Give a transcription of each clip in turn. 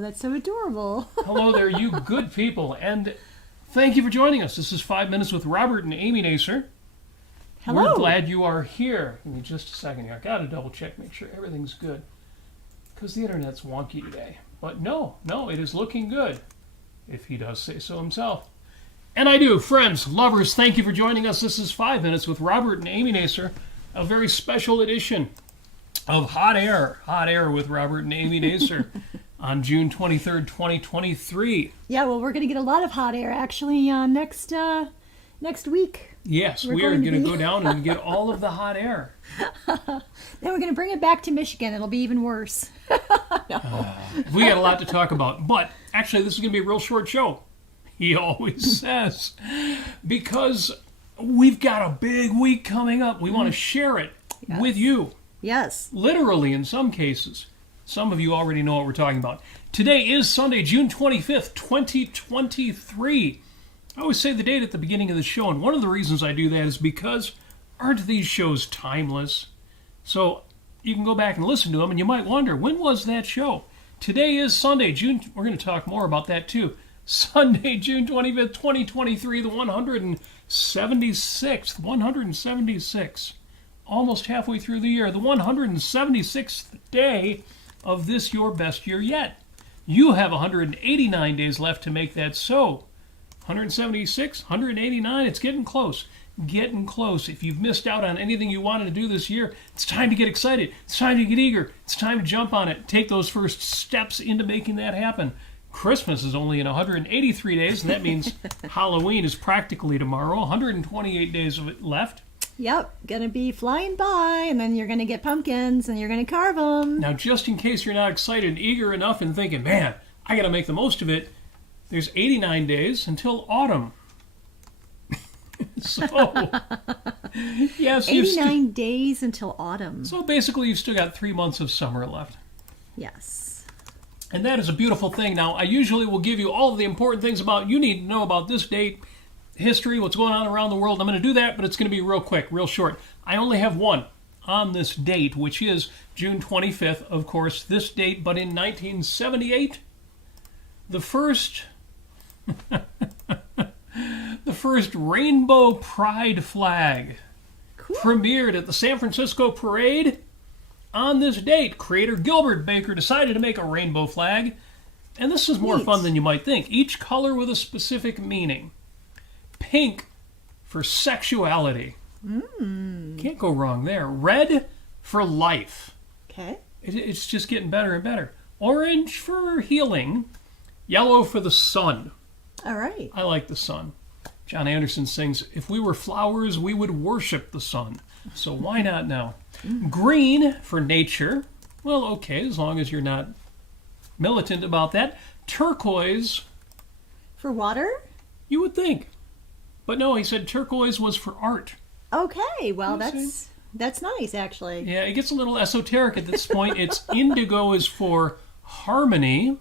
that's so adorable. Hello there, you good people, and thank you for joining us. This is 5 Minutes with Robert and Amy Nasir. Hello. We're glad you are here. Give me just a second here. I got to double check, make sure everything's good, because the internet's wonky today. But no, it is looking good, if he does say so himself. And I do. Friends, lovers, thank you for joining us. This is 5 Minutes with Robert and Amy Nasir, a very special edition of Hot Air with Robert and Amy Nasir on June 23rd, 2023. Yeah, well, we're going to get a lot of hot air actually next week. Yes, we are going to go down and get all of the hot air. Then we're going to bring it back to Michigan. It'll be even worse. We got a lot to talk about. But actually, this is going to be a real short show. He always says. Because we've got a big week coming up. We want to share it with you. Yes. Literally, in some cases. Some of you already know what we're talking about. Today is Sunday, June 25th, 2023. I always say the date at the beginning of the show, and one of the reasons I do that is because aren't these shows timeless? So you can go back and listen to them, and you might wonder, when was that show? Today is Sunday, we're going to talk more about that too. Sunday, June 25th, 2023, the 176th, almost halfway through the year, the 176th day of this your best year yet. You have 189 days left to make that so. 176, 189, it's getting close. Getting close. If you've missed out on anything you wanted to do this year, it's time to get excited. It's time to get eager. It's time to jump on it. Take those first steps into making that happen. Christmas is only in 183 days, and that means Halloween is practically tomorrow. 128 days of it left. Yep, gonna be flying by, and then you're gonna get pumpkins, and you're gonna carve them. Now, just in case you're not excited and eager enough and thinking, man, I gotta make the most of it, there's 89 days until autumn. So, yes. 89 days until autumn. So basically, you've still got 3 months of summer left. Yes. And that is a beautiful thing. Now, I usually will give you all of the important things you need to know about this date, history, what's going on around the world. I'm going to do that, but it's going to be real quick, real short. I only have one on this date, which is June 25th, of course, this date, but in 1978, the first Rainbow Pride flag premiered at the San Francisco Parade. On this date, creator Gilbert Baker decided to make a rainbow flag, and this is more fun than you might think. Each color with a specific meaning. Pink for sexuality. Can't go wrong there. Red for life. Okay. It's just getting better and better. Orange for healing. Yellow for the sun. All right. I like the sun. John Anderson sings, if we were flowers, we would worship the sun. So why not now? Green for nature. Well, okay, as long as you're not militant about that. Turquoise. For water? You would think. But no, he said turquoise was for art. Okay, well, that's nice, actually. Yeah, it gets a little esoteric at this point. It's indigo is for harmony.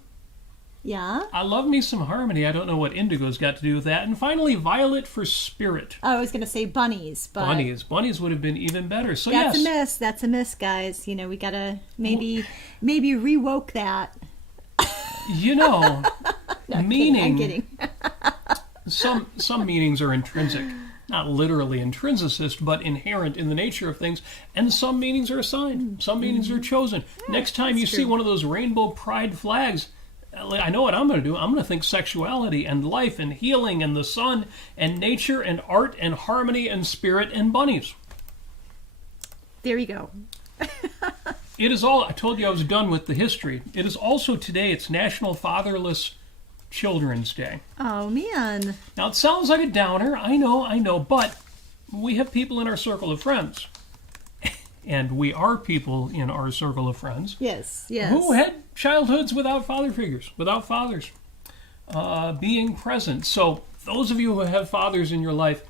Yeah. I love me some harmony. I don't know what indigo's got to do with that. And finally, violet for spirit. I was going to say bunnies, but... Bunnies would have been even better. So that's yes. a miss. That's a miss, guys. You know, we got to maybe rewoke that. You know, No, meaning... I'm kidding. Some meanings are intrinsic. Not literally intrinsicist, but inherent in the nature of things. And some meanings are assigned. Some meanings are chosen. Yeah, next time you see one of those rainbow pride flags, I know what I'm going to do. I'm going to think sexuality and life and healing and the sun and nature and art and harmony and spirit and bunnies. There you go. It is all, I told you I was done with the history. It is also today, it's National Fatherless Children's Day. Oh, man. Now, it sounds like a downer. I know, but we have people in our circle of friends. And we are people in our circle of friends. Yes. Who had childhoods without father figures, without fathers being present. So those of you who have fathers in your life,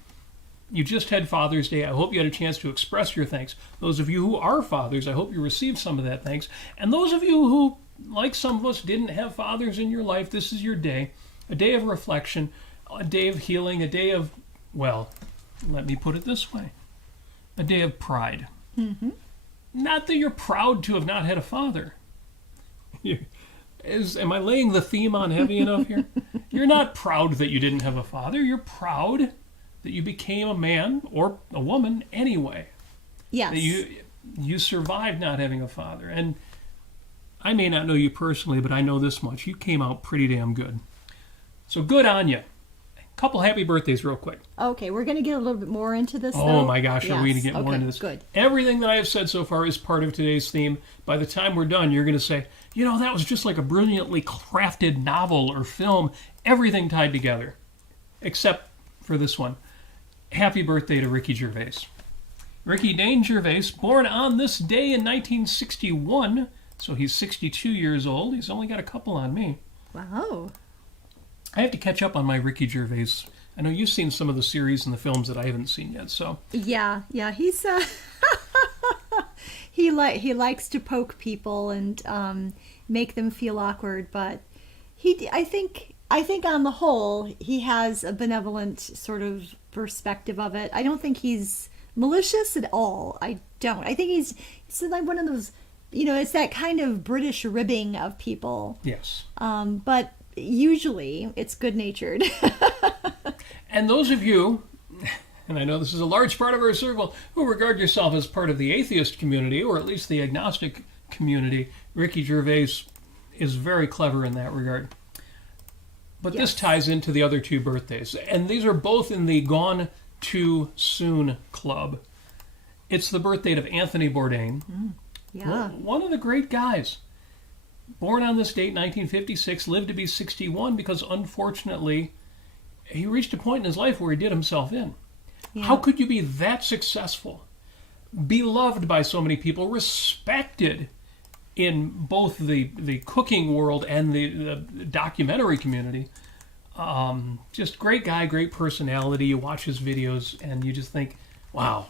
you just had Father's Day. I hope you had a chance to express your thanks. Those of you who are fathers, I hope you received some of that thanks. And those of you who, like some of us, didn't have fathers in your life, this is your day. A day of reflection, a day of healing, a day of, well, let me put it this way, a day of pride. Mm-hmm. Not that you're proud to have not had a father. Am I laying the theme on heavy enough here? You're not proud that you didn't have a father. You're proud that you became a man or a woman anyway. Yes. That you survived not having a father. And I may not know you personally, but I know this much. You came out pretty damn good. So good on you. Couple happy birthdays real quick. Okay, we're going to get a little bit more into this, Oh though. my gosh, are we going to get more into this? Good. Everything that I have said so far is part of today's theme. By the time we're done, you're going to say, that was just like a brilliantly crafted novel or film. Everything tied together. Except for this one. Happy birthday to Ricky Gervais. Ricky Dane Gervais, born on this day in 1961, so he's 62 years old. He's only got a couple on me. Wow. I have to catch up on my Ricky Gervais. I know you've seen some of the series and the films that I haven't seen yet, so. Yeah, he's he likes to poke people and make them feel awkward, but I think on the whole he has a benevolent sort of perspective of it. I don't think he's malicious at all. I don't. I think he's like one of those, it's that kind of British ribbing of people. Yes. But usually it's good-natured. And those of you, and I know this is a large part of our circle, who regard yourself as part of the atheist community, or at least the agnostic community, Ricky Gervais is very clever in that regard. But Yes. this ties into the other two birthdays, and these are both in the Gone Too Soon club. It's the birthday of Anthony Bourdain, Yeah. one of the great guys. Born on this date, 1956, lived to be 61 because, unfortunately, he reached a point in his life where he did himself in. Yeah. How could you be that successful, beloved by so many people, respected in both the cooking world and the documentary community? Just great guy, great personality. You watch his videos and you just think, wow,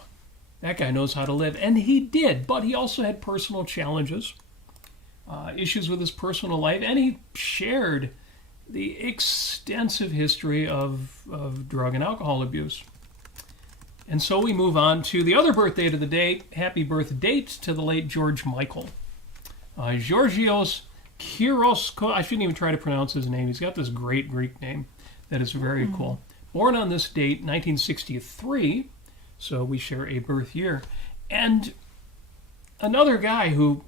that guy knows how to live. And he did, but he also had personal challenges. Issues with his personal life, and he shared the extensive history of drug and alcohol abuse. And so we move on to the other birthday of the day. Happy birthday to the late George Michael. Georgios Kyriacos, I shouldn't even try to pronounce his name. He's got this great Greek name that is very cool. Born on this date, 1963, so we share a birth year. And another guy who,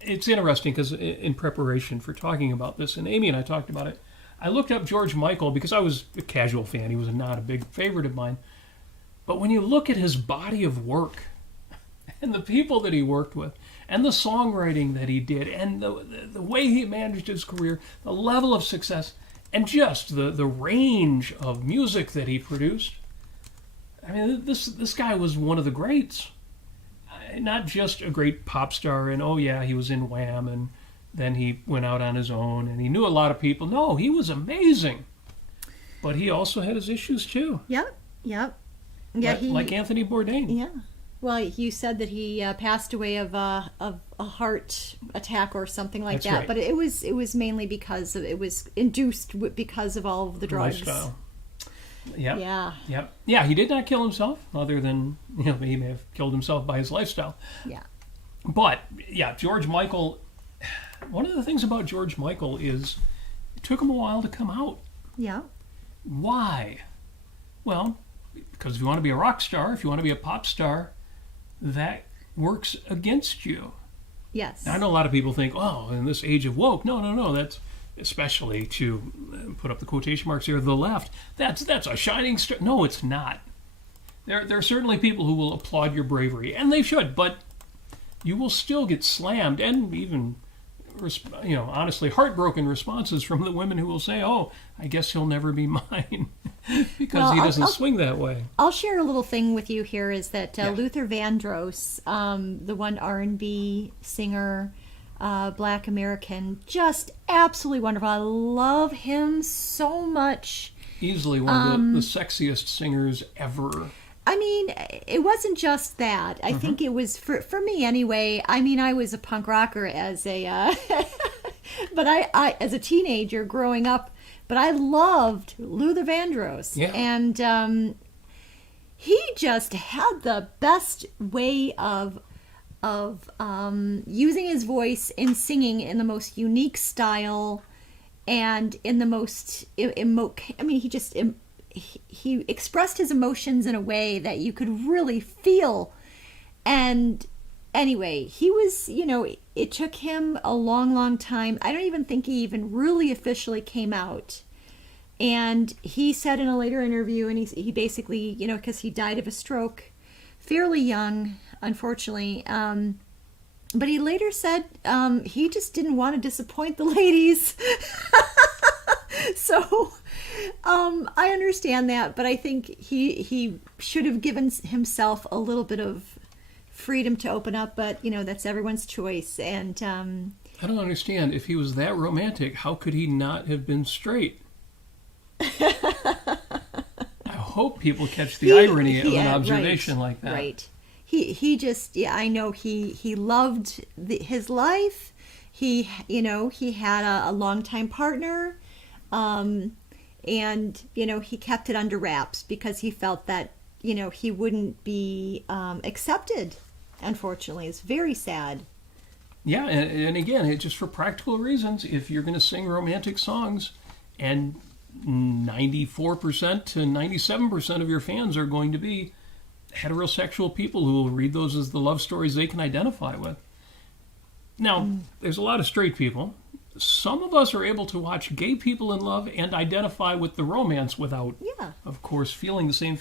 it's interesting because in preparation for talking about this, and Amy and I talked about it, I looked up George Michael because I was a casual fan. He was not a big favorite of mine. But when you look at his body of work and the people that he worked with and the songwriting that he did and the way he managed his career, the level of success, and just the range of music that he produced, I mean, this guy was one of the greats. Not just a great pop star and, oh yeah, he was in Wham and then he went out on his own and he knew a lot of people. No, he was amazing. But he also had his issues too. Yep. Yeah, like Anthony Bourdain. Yeah. Well, you said that he passed away of a heart attack or something like That's that. right. But it was mainly because it was induced because of all of the drugs. Lifestyle. Yep. Yeah. Yeah, he did not kill himself, other than, he may have killed himself by his lifestyle. Yeah. But, yeah, George Michael, one of the things about George Michael is it took him a while to come out. Yeah. Why? Well, because if you want to be a rock star, if you want to be a pop star, that works against you. Yes. Now, I know a lot of people think, oh, in this age of woke, no, that's especially to put up the quotation marks here, the left, that's a shining star. No, it's not. There are certainly people who will applaud your bravery, and they should, but you will still get slammed, and even, honestly, heartbroken responses from the women who will say, oh, I guess he'll never be mine, because he doesn't swing that way. I'll share a little thing with you here is that Yeah. Luther Vandross, the one R&B singer, Black American, just absolutely wonderful. I love him so much. Easily one of the sexiest singers ever. I mean, it wasn't just that. I think it was, for me anyway, I mean, I was a punk rocker as a, but I as a teenager growing up, but I loved Luther Vandross. Yeah. And he just had the best way of of using his voice in singing in the most unique style and in the most he expressed his emotions in a way that you could really feel. And anyway, he was, it took him a long time. I don't even think he even really officially came out. And he said in a later interview, and he basically, because he died of a stroke fairly young, unfortunately. But he later said he just didn't want to disappoint the ladies. So I understand that, but I think he should have given himself a little bit of freedom to open up. But, that's everyone's choice. And I don't understand. If he was that romantic, how could he not have been straight? I hope people catch the irony of an observation like that. Right. He just, I know he loved his life. He had a longtime partner. And, he kept it under wraps because he felt that, he wouldn't be accepted, unfortunately. It's very sad. Yeah, and again, it's just for practical reasons. If you're going to sing romantic songs and 94% to 97% of your fans are going to be heterosexual people who will read those as the love stories they can identify with. Now, there's a lot of straight people. Some of us are able to watch gay people in love and identify with the romance without, of course, feeling the same.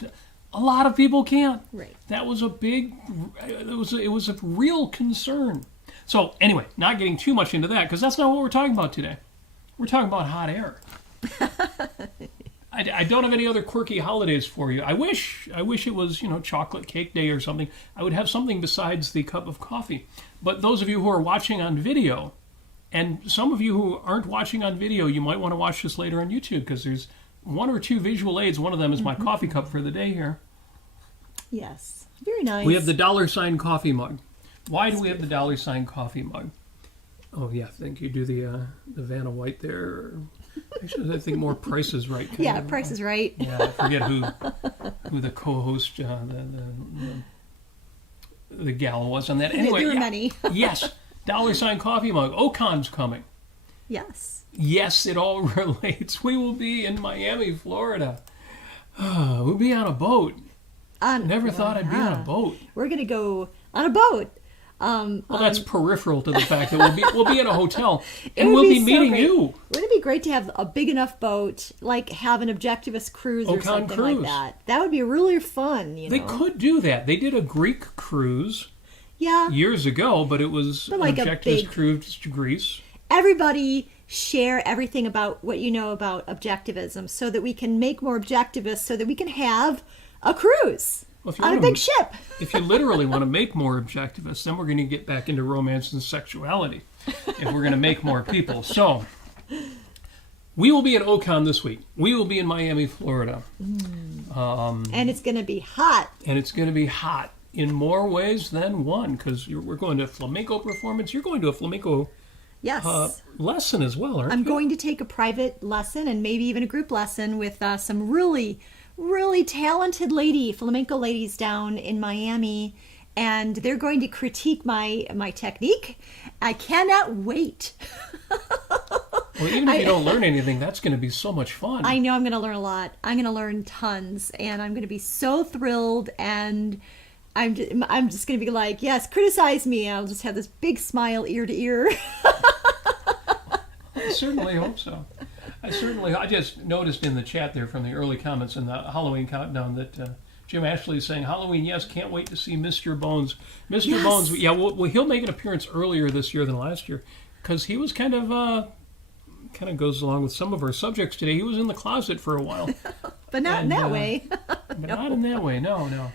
A lot of people can't. Right. That was it was a real concern. So anyway, not getting too much into that because that's not what we're talking about today. We're talking about hot air. I don't have any other quirky holidays for you. I wish it was, chocolate cake day or something. I would have something besides the cup of coffee. But those of you who are watching on video, and some of you who aren't watching on video, you might want to watch this later on YouTube because there's one or two visual aids. One of them is my coffee cup for the day here. Yes, very nice. We have the $ coffee mug. Why do we have the $ coffee mug? Oh yeah, I think you do the Vanna White there. Actually, I think more Price is Right. Yeah, Price is Right. Yeah, I forget who the co-host, the gal was on that. Anyway, there were many. Yes, $ coffee mug. Ocon's coming. Yes. Yes, it all relates. We will be in Miami, Florida. We'll be on a boat. Never thought I'd be on a boat. We're going to go on a boat. Well, that's peripheral to the fact that we'll be in a hotel and we'll be meeting you. Wouldn't it be great to have a big enough boat, like have an Objectivist cruise or something like that? That would be really fun. They could do that. They did a Greek cruise years ago, but it was an Objectivist cruise to Greece. Everybody share everything about what you know about objectivism so that we can make more objectivists so that we can have a cruise. On a big ship. If you literally want to make more objectivists, then we're going to get back into romance and sexuality. If we're going to make more people. So, we will be in Ocon this week. We will be in Miami, Florida. And it's going to be hot. And it's going to be hot in more ways than one, because we're going to a flamenco performance. You're going to a flamenco lesson as well, aren't you? I'm going to take a private lesson and maybe even a group lesson with some really talented flamenco ladies down in Miami, and they're going to critique my technique. I cannot wait. Well, even if you don't learn anything, that's going to be so much fun. I know I'm going to learn a lot. I'm going to learn tons, and I'm going to be so thrilled, and I'm just going to be like, yes, criticize me. I'll just have this big smile ear to ear. I certainly hope so. I just noticed in the chat there from the early comments in the Halloween countdown that Jim Ashley is saying, Halloween, yes, can't wait to see Mr. Bones. Mr. Bones, yeah, well, he'll make an appearance earlier this year than last year because he was kind of goes along with some of our subjects today. He was in the closet for a while. But not in that way. But not in that way, no.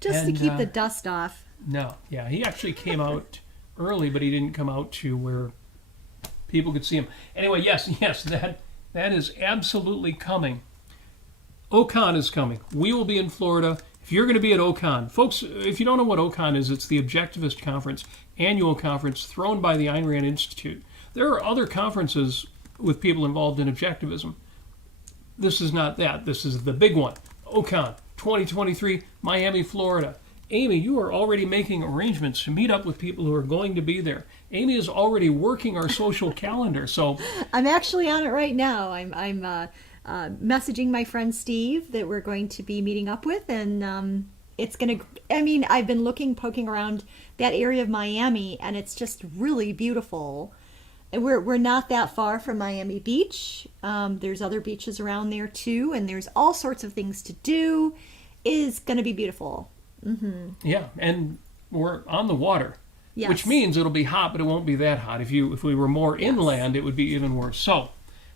Just to keep the dust off. No, yeah, he actually came out early, but he didn't come out to where people could see him. Anyway, yes, that is absolutely coming. Ocon is coming. We will be in Florida. If you're going to be at Ocon, folks, if you don't know what Ocon is, it's the Objectivist Conference, annual conference thrown by the Ayn Rand Institute. There are other conferences with people involved in objectivism. This is not that. This is the big one. Ocon, 2023, Miami, Florida. Amy, you are already making arrangements to meet up with people who are going to be there. Amy is already working our social calendar. So I'm actually on it right now. I'm messaging my friend Steve that we're going to be meeting up with, and it's gonna. I mean, I've been poking around that area of Miami, and it's just really beautiful. And we're not that far from Miami Beach. There's other beaches around there too, and there's all sorts of things to do. It is gonna be beautiful. Mm-hmm. Yeah, and we're on the water, yes. Which means it'll be hot, but it won't be that hot. If we were more inland, it would be even worse. So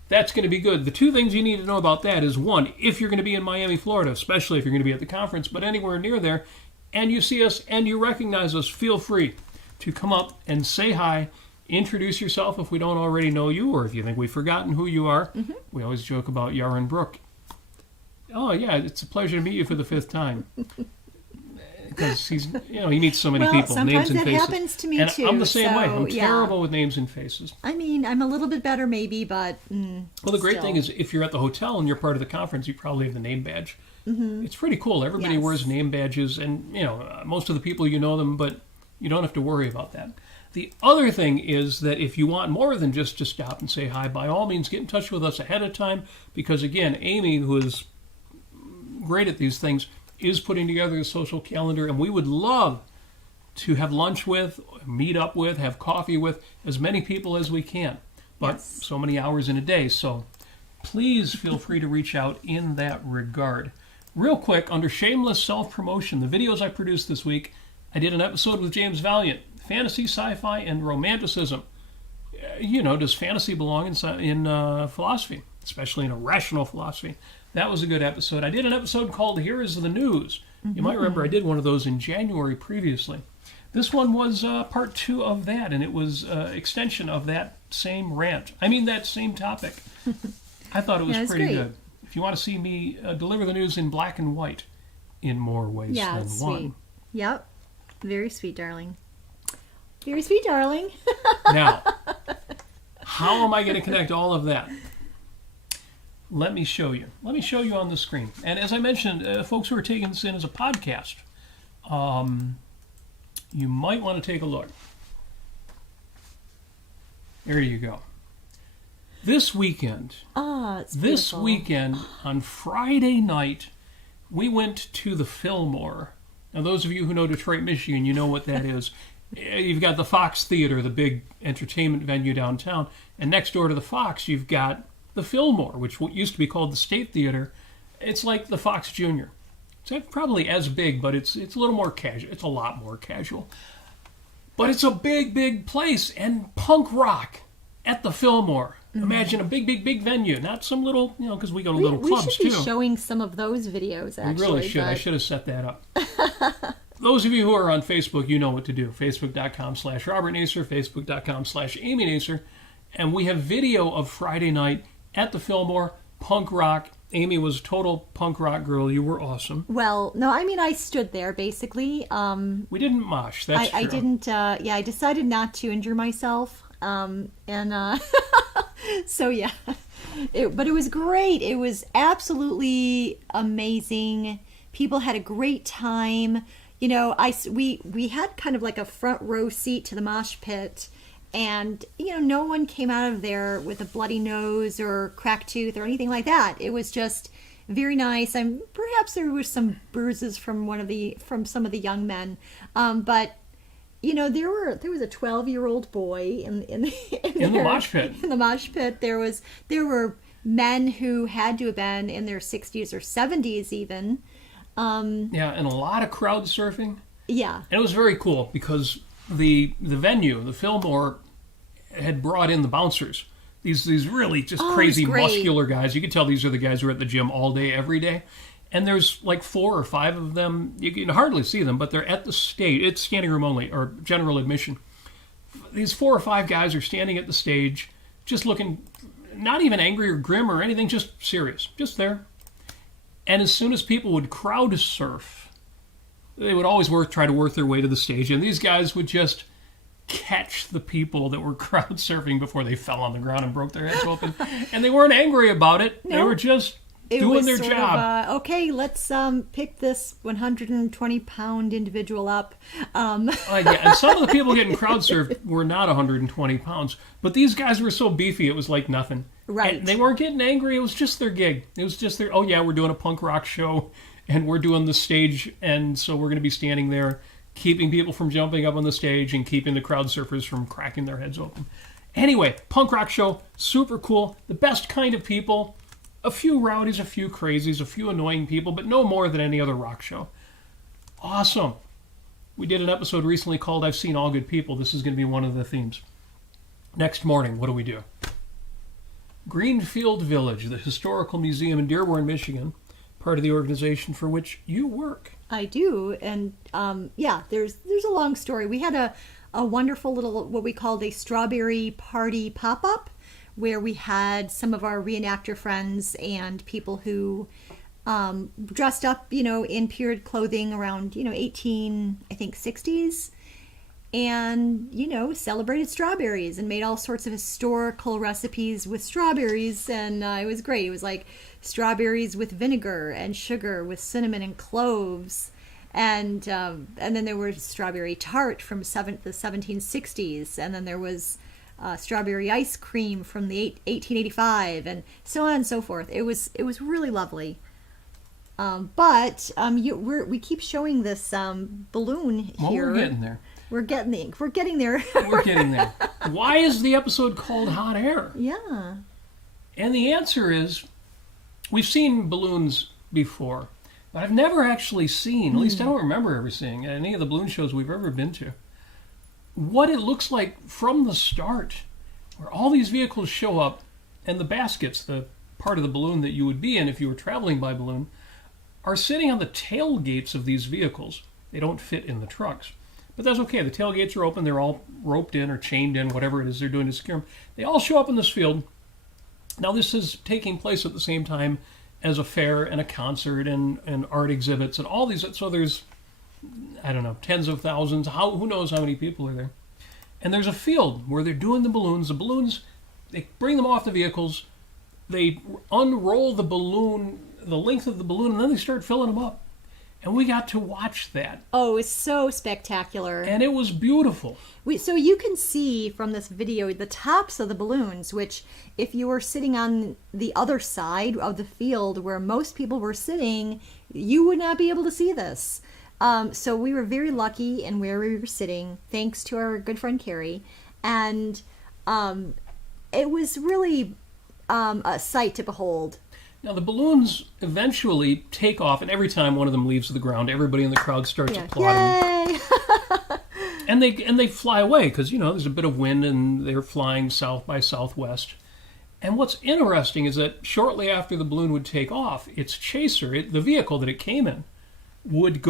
that's going to be good. The two things you need to know about that is, one, if you're going to be in Miami, Florida, especially if you're going to be at the conference, but anywhere near there, and you see us and you recognize us, feel free to come up and say hi, introduce yourself if we don't already know you, or if you think we've forgotten who you are. Mm-hmm. We always joke about Yaron Brook. Oh, yeah, it's a pleasure to meet you for the 5th time. Because he meets so many people, names and faces. Sometimes that happens to me and too. I'm the same so, way. I'm yeah. terrible with names and faces. I mean, I'm a little bit better maybe, but well, the great thing is, if you're at the hotel and you're part of the conference, you probably have the name badge. Mm-hmm. It's pretty cool. Everybody wears name badges, and most of the people you know them, but you don't have to worry about that. The other thing is that if you want more than just to stop and say hi, by all means, get in touch with us ahead of time, because again, Amy, who is great at these things, is putting together a social calendar, and we would love to have lunch with, meet up with, have coffee with as many people as we can. But so many hours in a day, so please feel free to reach out in that regard. Real quick, under shameless self-promotion, the videos I produced this week, I did an episode with James Valiant, fantasy, sci-fi, and romanticism. Does fantasy belong in philosophy, especially in a rational philosophy? That was a good episode. I did an episode called Here is the News. Mm-hmm. You might remember I did one of those in January previously. This one was part 2 of that, and it was extension of that same rant. that same topic. I thought it was pretty good. If you want to see me deliver the news in black and white in more ways than one. Sweet. Yep. Very sweet, darling. Very sweet, darling. Now, how am I going to connect all of that? Let me show you. Let me show you on the screen. And as I mentioned, folks who are taking this in as a podcast, you might want to take a look. There you go. This weekend, on Friday night, we went to the Fillmore. Now, those of you who know Detroit, Michigan, you know what that is. You've got the Fox Theater, the big entertainment venue downtown, and next door to the Fox, you've got the Fillmore, which used to be called the State Theater. It's like the Fox Junior. It's probably as big, but it's a little more casual. It's a lot more casual. But it's a big, big place, and punk rock at the Fillmore. Mm-hmm. Imagine a big venue, not some little, because we go to little clubs too. We should be showing some of those videos, actually. We really should. I should have set that up. Those of you who are on Facebook, you know what to do. Facebook.com/Robert Nasir, Facebook.com/Amy Nasir. And we have video of Friday night at the Fillmore, punk rock. Amy was a total punk rock girl. You were awesome. Well, no, I stood there, basically. We didn't mosh, that's true. I didn't, I decided not to injure myself. So, yeah. But it was great. It was absolutely amazing. People had a great time. We had kind of like a front row seat to the mosh pit. And, no one came out of there with a bloody nose or cracked tooth or anything like that. It was just very nice. And perhaps there was some bruises from some of the young men. But, there was a 12-year-old boy in the mosh pit. In the mosh pit. There were men who had to have been in their 60s or 70s even. And a lot of crowd surfing. Yeah. And it was very cool because the venue, the Fillmore, had brought in the bouncers. These really just crazy muscular guys. You could tell these are the guys who are at the gym all day, every day. And there's like 4 or 5 of them. You can hardly see them, but they're at the stage. It's standing room only, or general admission. These 4 or 5 guys are standing at the stage, just looking, not even angry or grim or anything, just serious, just there. And as soon as people would crowd surf, they would always try to work their way to the stage, and these guys would just catch the people that were crowd surfing before they fell on the ground and broke their heads open. And they weren't angry about it. No. They were just it doing was their sort job. of, okay, let's pick this 120-pound individual up. Yeah, and some of the people getting crowd surfed were not 120 pounds, but these guys were so beefy it was like nothing. Right. And they weren't getting angry. It was just their gig. It was just their, oh yeah, we're doing a punk rock show, and we're doing the stage, and so we're going to be standing there, keeping people from jumping up on the stage and keeping the crowd surfers from cracking their heads open. Anyway, punk rock show, super cool. The best kind of people. A few rowdies, a few crazies, a few annoying people, but no more than any other rock show. Awesome. We did an episode recently called I've Seen All Good People. This is going to be one of the themes. Next morning, what do? Greenfield Village, the historical museum in Dearborn, Michigan, part of the organization for which you work. I do, and yeah, there's a long story. We had a wonderful little, what we called a strawberry party pop-up, where we had some of our reenactor friends and people who dressed up, in period clothing around, 60s, and, celebrated strawberries and made all sorts of historical recipes with strawberries, and it was great. It was like strawberries with vinegar and sugar with cinnamon and cloves, and then there was strawberry tart from the 1760s, and then there was strawberry ice cream from the 1885, and so on and so forth. It was really lovely. But we keep showing this balloon Well, here. we're getting there. We're getting there. We're getting there. Why is the episode called Hot Air? Yeah. And the answer is, we've seen balloons before, but I've never actually seen, at least I don't remember ever seeing, any of the balloon shows we've ever been to, what it looks like from the start, where all these vehicles show up, and the baskets, the part of the balloon that you would be in if you were traveling by balloon, are sitting on the tailgates of these vehicles. They don't fit in the trucks. But that's okay. The tailgates are open. They're all roped in or chained in, whatever it is they're doing to secure them. They all show up in this field. Now, this is taking place at the same time as a fair and a concert and art exhibits and all these. So there's, I don't know, tens of thousands. Who knows how many people are there? And there's a field where they're doing the balloons. The balloons, they bring them off the vehicles. They unroll the balloon, the length of the balloon, and then they start filling them up. And we got to watch that. Oh, it's so spectacular. And it was beautiful. So you can see from this video the tops of the balloons, which if you were sitting on the other side of the field where most people were sitting, you would not be able to see this. So we were very lucky in where we were sitting, thanks to our good friend Carrie. And it was really a sight to behold. Now, the balloons eventually take off, and every time one of them leaves the ground, everybody in the crowd starts applauding. Yay! and they fly away because, there's a bit of wind, and they're flying south by southwest. And what's interesting is that shortly after the balloon would take off, its chaser, the vehicle that it came in, would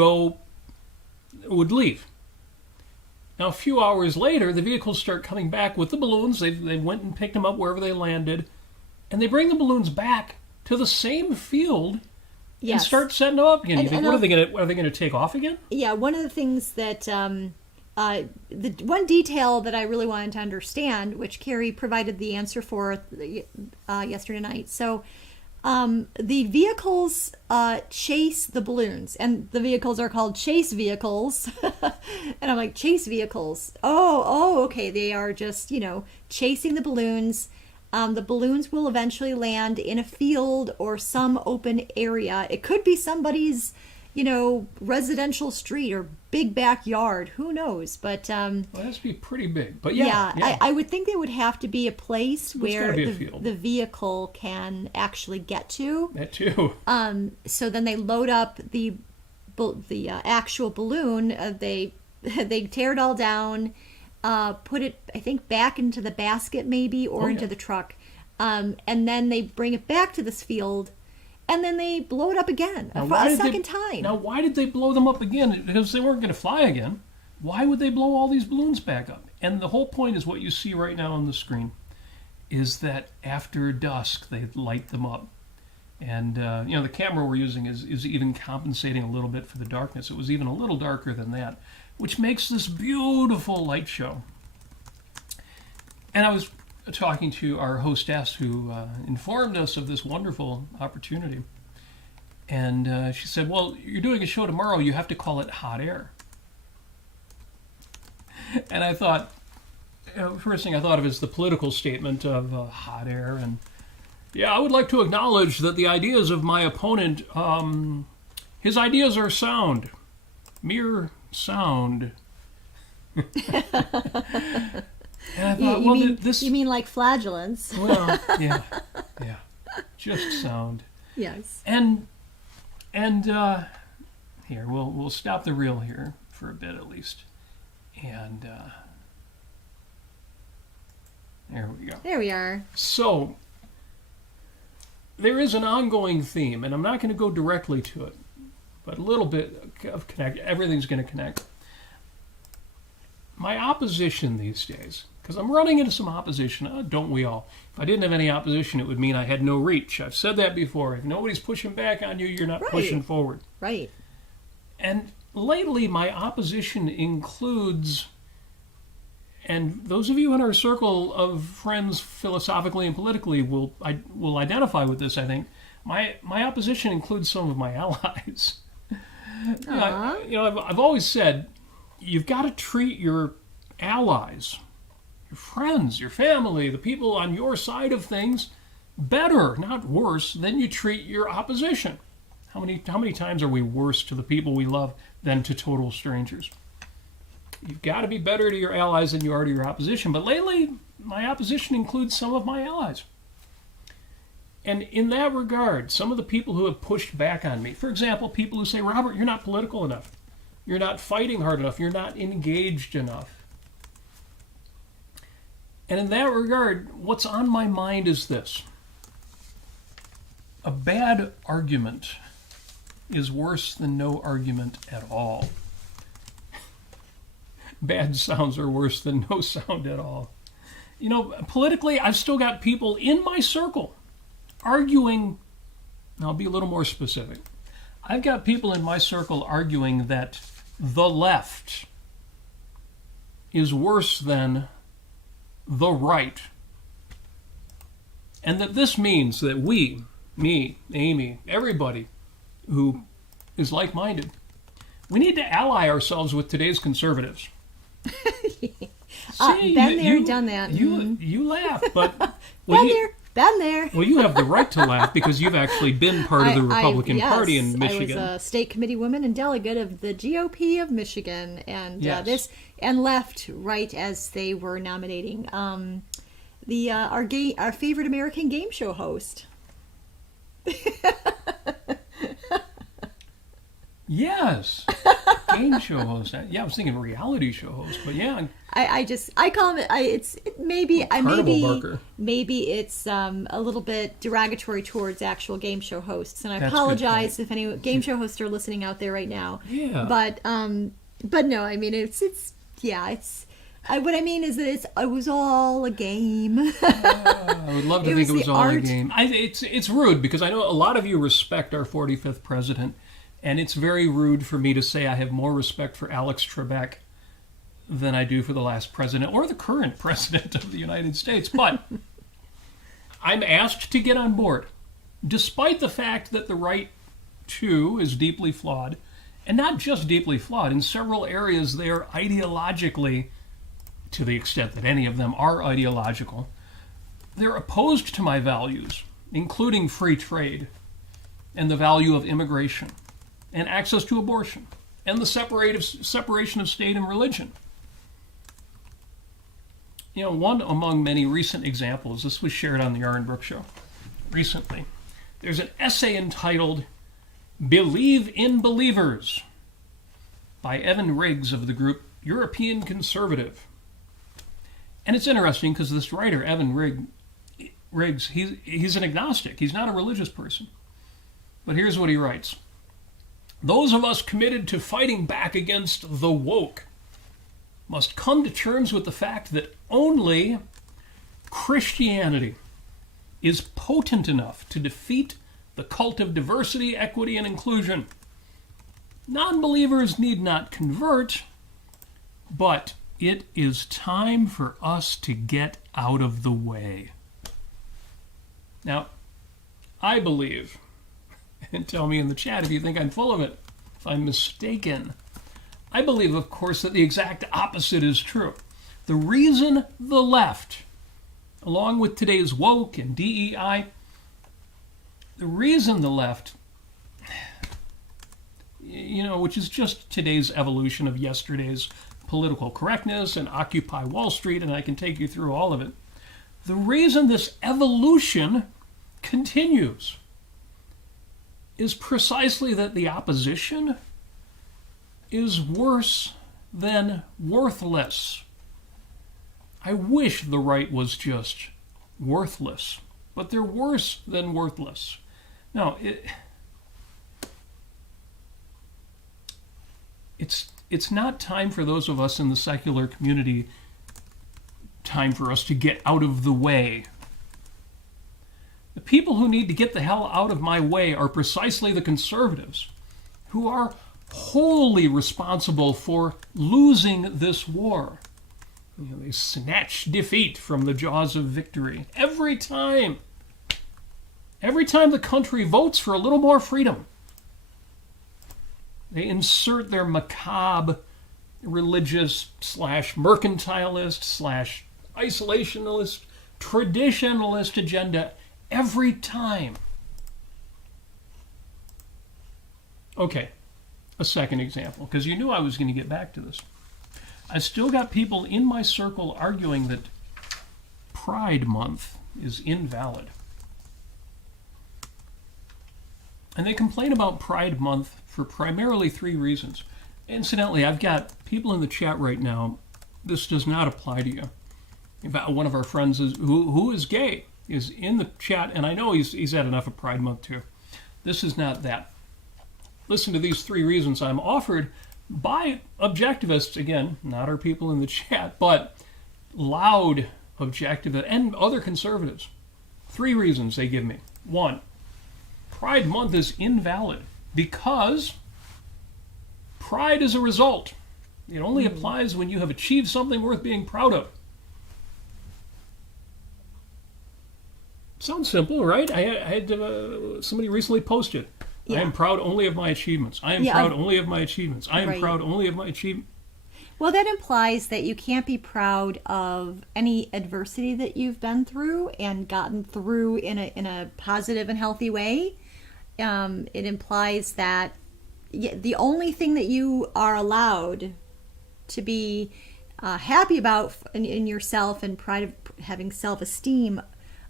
leave. Now, a few hours later, the vehicles start coming back with the balloons. They went and picked them up wherever they landed, and they bring the balloons back to the same field and start setting them up again. You think, are they going to take off again? Yeah, one of the things that the one detail that I really wanted to understand, which Carrie provided the answer for yesterday night. So the vehicles chase the balloons, and the vehicles are called chase vehicles. And I'm like, chase vehicles? Oh, okay. They are just, chasing the balloons. The balloons will eventually land in a field or some open area. It could be somebody's, residential street or big backyard. Who knows? But well, it has to be pretty big. But yeah. I would think there would have to be a place where the vehicle can actually get to. That too. So then they load up the actual balloon. They tear it all down. Put it, I think, back into the basket maybe, or into the truck. And then they bring it back to this field, and then they blow it up again, a second time. Now, why did they blow them up again? Because they weren't going to fly again. Why would they blow all these balloons back up? And the whole point is what you see right now on the screen, is that after dusk, they light them up. And, the camera we're using is even compensating a little bit for the darkness. It was even a little darker than that, which makes this beautiful light show. And I was talking to our hostess who informed us of this wonderful opportunity. And she said, well, you're doing a show tomorrow. You have to call it Hot Air. And I thought, first thing I thought of is the political statement of hot air. And yeah, I would like to acknowledge that the ideas of my opponent, his ideas are sound. Mere sound. And I thought, you mean like flagellants? Well, yeah, just sound. Yes. And here we'll stop the reel here for a bit at least, and there we go. There we are. So there is an ongoing theme, and I'm not going to go directly to it, but a little bit of connect. Everything's going to connect. My opposition these days, because I'm running into some opposition, don't we all? If I didn't have any opposition, it would mean I had no reach. I've said that before. If nobody's pushing back on you, you're not pushing forward. Right. And lately, my opposition includes, and those of you in our circle of friends philosophically and politically will identify with this, I think. My opposition includes some of my allies. I've always said, you've got to treat your allies, your friends, your family, the people on your side of things better, not worse, than you treat your opposition. How many times are we worse to the people we love than to total strangers? You've got to be better to your allies than you are to your opposition. But lately, my opposition includes some of my allies. And in that regard, some of the people who have pushed back on me, for example, people who say, Robert, you're not political enough. You're not fighting hard enough. You're not engaged enough. And in that regard, what's on my mind is this. A bad argument is worse than no argument at all. Bad sounds are worse than no sound at all. You know, politically, I've still got people in my circle arguing, and I'll be a little more specific. I've got people in my circle arguing that the left is worse than the right. And that this means that we, me, Amy, everybody who is like-minded, we need to ally ourselves with today's conservatives. Been there, done that. You laugh, but... Been there. Well, you have the right to laugh because you've actually been part of the Republican Party in Michigan. I was a state committee woman and delegate of the GOP of Michigan, and left right as they were nominating our favorite American game show host. Yes, game show host. Yeah, I was thinking reality show host, but yeah. I call him. Maybe Barker. Maybe it's a little bit derogatory towards actual game show hosts, and I That's apologize if any game show hosts are listening out there right now. Yeah. But no, I mean it's what I mean is that it was all a game. I would love to think it was all a game. It's rude because I know a lot of you respect our 45th president. And it's very rude for me to say I have more respect for Alex Trebek than I do for the last president or the current president of the United States. But I'm asked to get on board, despite the fact that the right, too, is deeply flawed. And not just deeply flawed. In several areas, they are ideologically, to the extent that any of them are ideological, they're opposed to my values, including free trade and the value of immigration, and access to abortion, and the separation of state and religion. You know, one among many recent examples, this was shared on the Aaron Brooks Show recently. There's an essay entitled Believe in Believers by Evan Riggs of the group European Conservative. And it's interesting because this writer, Evan Riggs, he's an agnostic. He's not a religious person. But here's what he writes. Those of us committed to fighting back against the woke must come to terms with the fact that only Christianity is potent enough to defeat the cult of diversity, equity, and inclusion. Non-believers need not convert, but It is time for us to get out of the way. Now, I believe, and tell me in the chat if you think I'm full of it, if I'm mistaken. I believe, of course, that the exact opposite is true. The reason the left, along with today's woke and DEI, the reason the left, which is just today's evolution of yesterday's political correctness and Occupy Wall Street, and I can take you through all of it. The reason this evolution continues is precisely that the opposition is worse than worthless. I wish the right was just worthless, but they're worse than worthless. Now, it's not time for those of us in the secular community, time for us to get out of the way. The people who need to get the hell out of my way are precisely the conservatives, who are wholly responsible for losing this war. They snatch defeat from the jaws of victory every time. Every time the country votes for a little more freedom, they insert their macabre, religious / mercantilist / isolationist, traditionalist agenda every time. Okay, a second example, because you knew I was going to get back to this. I still got people in my circle arguing that Pride Month is invalid. And they complain about Pride Month for primarily 3 reasons. Incidentally, I've got people in the chat right now. This does not apply to you. In fact, one of our friends who is gay is in the chat, and I know he's had enough of Pride Month too. This is not that. Listen to these 3 reasons I'm offered by objectivists, again, not our people in the chat, but loud objectivists and other conservatives. 3 reasons they give me. 1, Pride Month is invalid because pride is a result. It only applies when you have achieved something worth being proud of. Sounds simple, right? I had somebody recently posted. Yeah. I am proud only of my achievements. I am proud only of my achievements. I am proud only of my achievements. Well, that implies that you can't be proud of any adversity that you've been through and gotten through in a positive and healthy way. It implies that the only thing that you are allowed to be happy about in yourself and pride of having self-esteem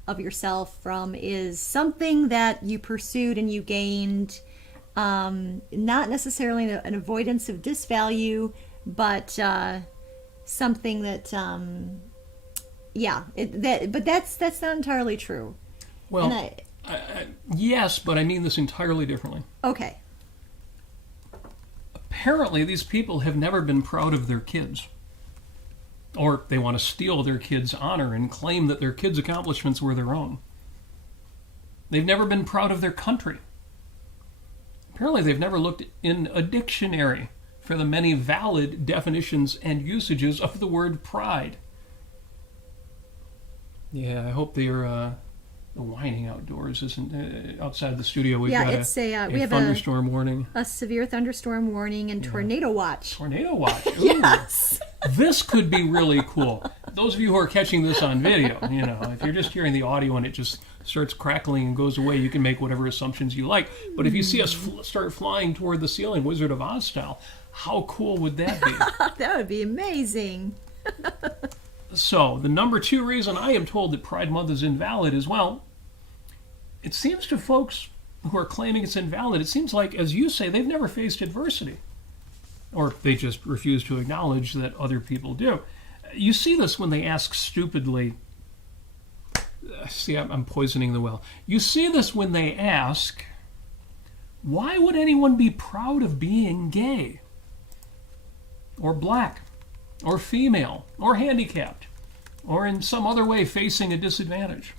of yourself from is something that you pursued and you gained, not necessarily an avoidance of disvalue, but something that, but that's not entirely true. Well, yes, but I mean this entirely differently. Okay. Apparently, these people have never been proud of their kids. Or they want to steal their kids' honor and claim that their kids' accomplishments were their own. They've never been proud of their country. Apparently, they've never looked in a dictionary for the many valid definitions and usages of the word pride. Yeah, I hope they're the whining outdoors isn't outside the studio. We've got we have thunderstorm warning, a severe thunderstorm warning, and tornado watch. Tornado watch. Ooh. Yes. This could be really cool. Those of you who are catching this on video, if you're just hearing the audio and it just starts crackling and goes away, you can make whatever assumptions you like. But if you see us start flying toward the ceiling, Wizard of Oz style, how cool would that be? That would be amazing. So, the number 2 reason I am told that Pride Month is invalid is, well, it seems to folks who are claiming it's invalid, it seems like, as you say, they've never faced adversity. Or they just refuse to acknowledge that other people do. You see this when they ask stupidly, see, I'm poisoning the well. You see this when they ask, why would anyone be proud of being gay? Or black? Or female? Or handicapped? Or in some other way facing a disadvantage?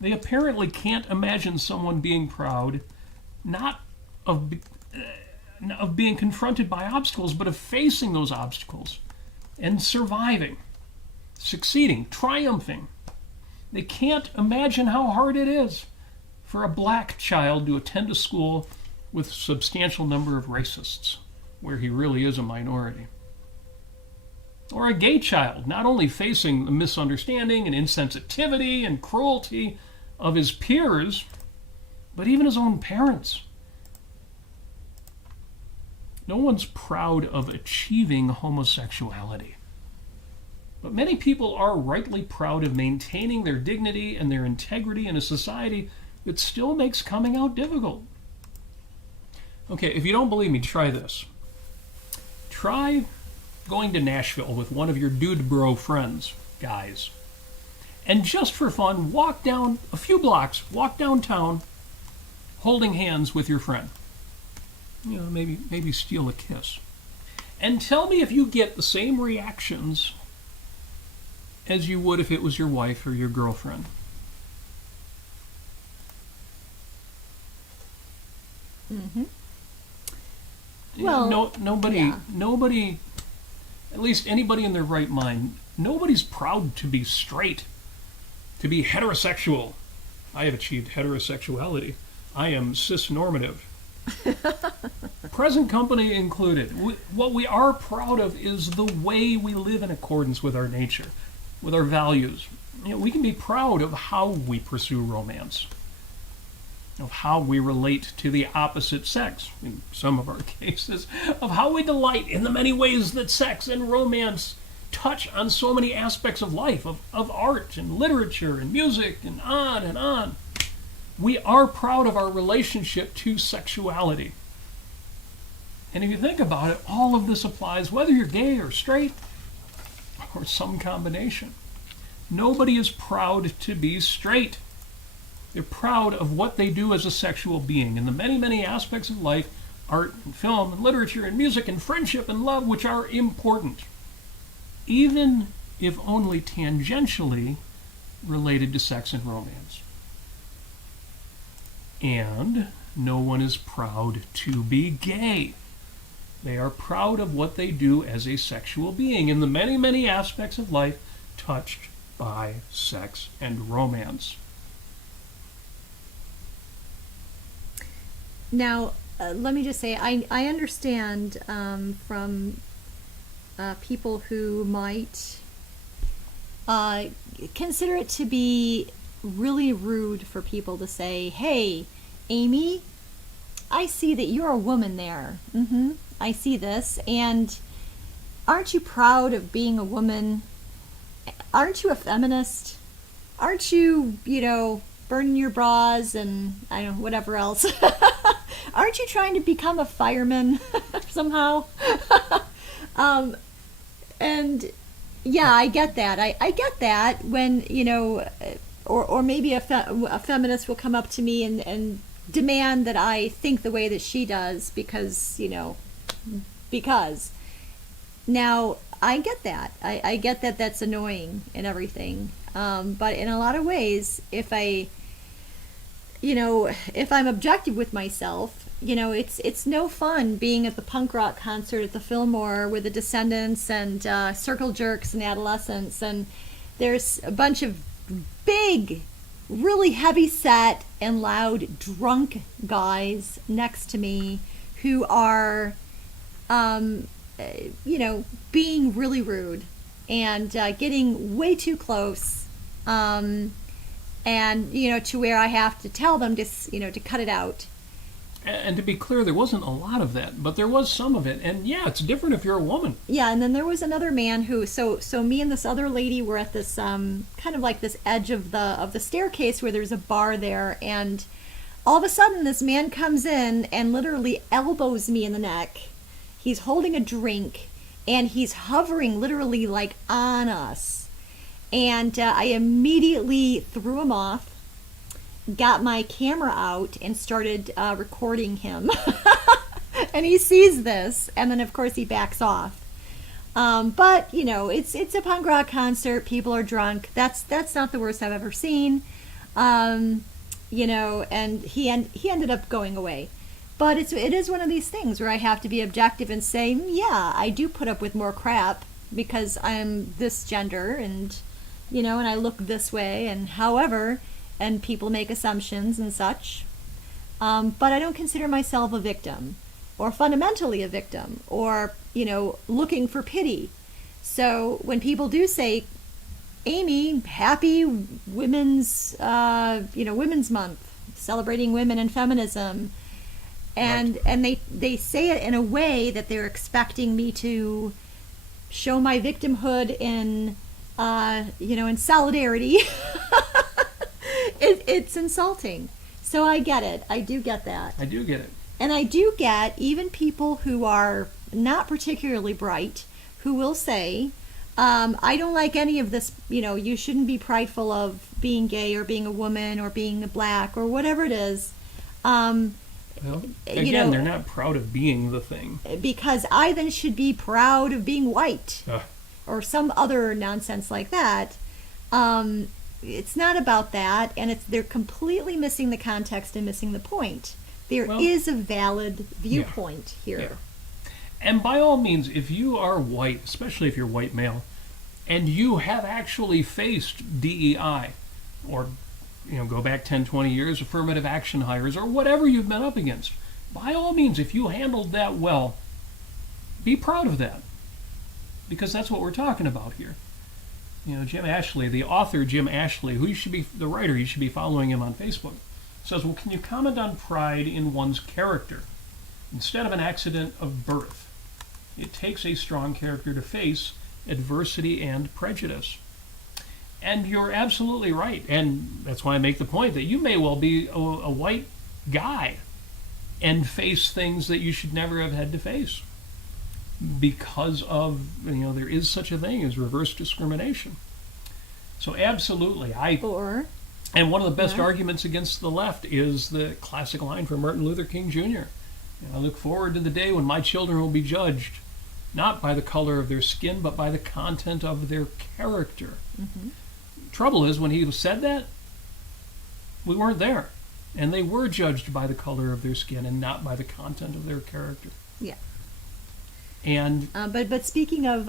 They apparently can't imagine someone being proud, not of being confronted by obstacles, but of facing those obstacles and surviving, succeeding, triumphing. They can't imagine how hard it is for a black child to attend a school with a substantial number of racists, where he really is a minority. Or a gay child, not only facing the misunderstanding and insensitivity and cruelty of his peers, but even his own parents. No one's proud of achieving homosexuality. But many people are rightly proud of maintaining their dignity and their integrity in a society that still makes coming out difficult. Okay, if you don't believe me, try this. Try going to Nashville with one of your dude bro friends, guys, and just for fun, walk down a few blocks, walk downtown, holding hands with your friend. You know, maybe steal a kiss. And tell me if you get the same reactions as you would if it was your wife or your girlfriend. Mm-hmm. Well, Well, nobody, at least anybody in their right mind, nobody's proud to be straight, to be heterosexual. I have achieved heterosexuality. I am cisnormative. Present company included. What we are proud of is the way we live in accordance with our nature, with our values. You know, we can be proud of how we pursue romance, of how we relate to the opposite sex, in some of our cases, of how we delight in the many ways that sex and romance touch on so many aspects of life, of art and literature and music and on and on. We are proud of our relationship to sexuality. And if you think about it, all of this applies whether you're gay or straight or some combination. Nobody is proud to be straight. They're proud of what they do as a sexual being in the many, many aspects of life, art and film and literature and music and friendship and love, which are important, even if only tangentially related to sex and romance. And no one is proud to be gay. They are proud of what they do as a sexual being in the many, many aspects of life touched by sex and romance. now let me just say, I understand from people who might consider it to be really rude for people to say, "Hey, Amy, I see that you're a woman there. I see this, and aren't you proud of being a woman? Aren't you a feminist? Aren't you, burning your bras and I don't know, whatever else? Aren't you trying to become a fireman somehow?" And yeah, I get that. I get that when, or maybe a feminist will come up to me and demand that I think the way that she does because. Now, I get that. I get that that's annoying and everything. But in a lot of ways, if I'm objective with myself, it's no fun being at the punk rock concert at the Fillmore with the Descendants and Circle Jerks and Adolescents, and there's a bunch of big, really heavy set and loud drunk guys next to me who are being really rude and getting way too close, and to where I have to tell them to cut it out. And to be clear, there wasn't a lot of that, but there was some of it. And yeah, it's different if you're a woman. Yeah, and then there was another man who, so me and this other lady were at this kind of like this edge of the staircase where there's a bar there, and all of a sudden this man comes in and literally elbows me in the neck. He's holding a drink and he's hovering literally like on us, and I immediately threw him off, got my camera out and started recording him. And he sees this, and then of course he backs off. But it's a punk rock concert. People are drunk. That's not the worst I've ever seen. And he ended up going away. But it is one of these things where I have to be objective and say, yeah, I do put up with more crap because I'm this gender and, and I look this way and however, and people make assumptions and such. But I don't consider myself a victim or fundamentally a victim or, looking for pity. So when people do say, Amy, happy Women's Month, celebrating women and feminism, and they say it in a way that they're expecting me to show my victimhood in solidarity. It's insulting. So I get it. I do get that. I do get it. And I do get even people who are not particularly bright who will say, I don't like any of this, you shouldn't be prideful of being gay or being a woman or being black or whatever it is. Well, again, they're not proud of being the thing. Because I then should be proud of being white or some other nonsense like that. It's not about that, and they're completely missing the context and missing the point. There is a valid viewpoint here. Yeah. And by all means, if you are white, especially if you're white male, and you have actually faced DEI, or go back 10, 20 years, affirmative action hires, or whatever you've been up against, by all means, if you handled that well, be proud of that. Because that's what we're talking about here. Jim Ashley, the author Jim Ashley, the writer, you should be following him on Facebook, says, well, can you comment on pride in one's character? Instead of an accident of birth, it takes a strong character to face adversity and prejudice. And you're absolutely right. And that's why I make the point that you may well be a white guy and face things that you should never have had to face because of, there is such a thing as reverse discrimination. So absolutely. And one of the best arguments against the left is the classic line from Martin Luther King Jr. I look forward to the day when my children will be judged not by the color of their skin, but by the content of their character. Mm-hmm. Trouble is, when he said that, we weren't there. And they were judged by the color of their skin and not by the content of their character. Yeah. And but speaking of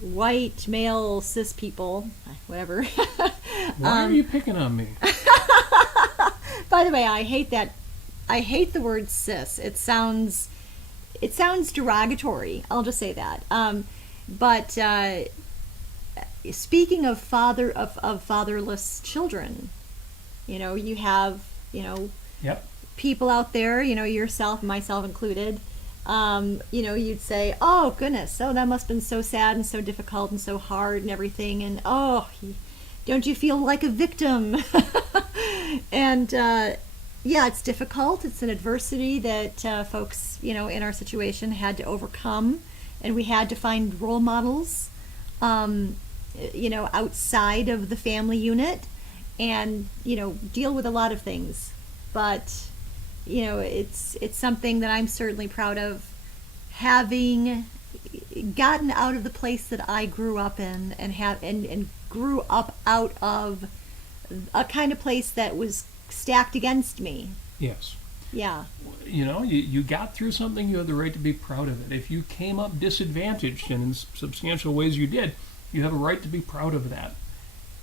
white male cis people, whatever. Why are you picking on me? By the way, I hate the word cis. It sounds derogatory. I'll just say that. But speaking of fatherless children, you have people out there, yourself, myself included. You'd say, oh goodness, that must have been so sad and so difficult and so hard and everything, and don't you feel like a victim? And it's difficult. It's an adversity that folks, in our situation had to overcome, and we had to find role models, outside of the family unit, and deal with a lot of things. But it's something that I'm certainly proud of, having gotten out of the place that I grew up in and grew up out of a kind of place that was stacked against me. Yes. Yeah. You got through something, you have the right to be proud of it. If you came up disadvantaged, and in substantial ways you did, you have a right to be proud of that.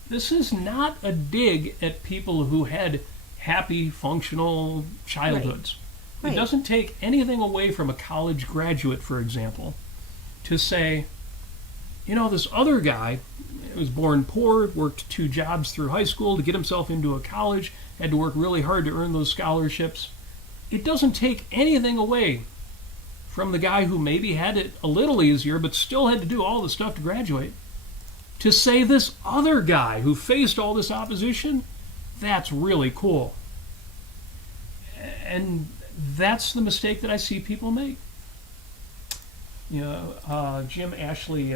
This is not a dig at people who had happy, functional childhoods. Right. It doesn't take anything away from a college graduate, for example, to say, this other guy was born poor, worked 2 jobs through high school to get himself into a college, had to work really hard to earn those scholarships. It doesn't take anything away from the guy who maybe had it a little easier but still had to do all the stuff to graduate, to say this other guy who faced all this opposition, that's really cool. And that's the mistake that I see people make. Jim Ashley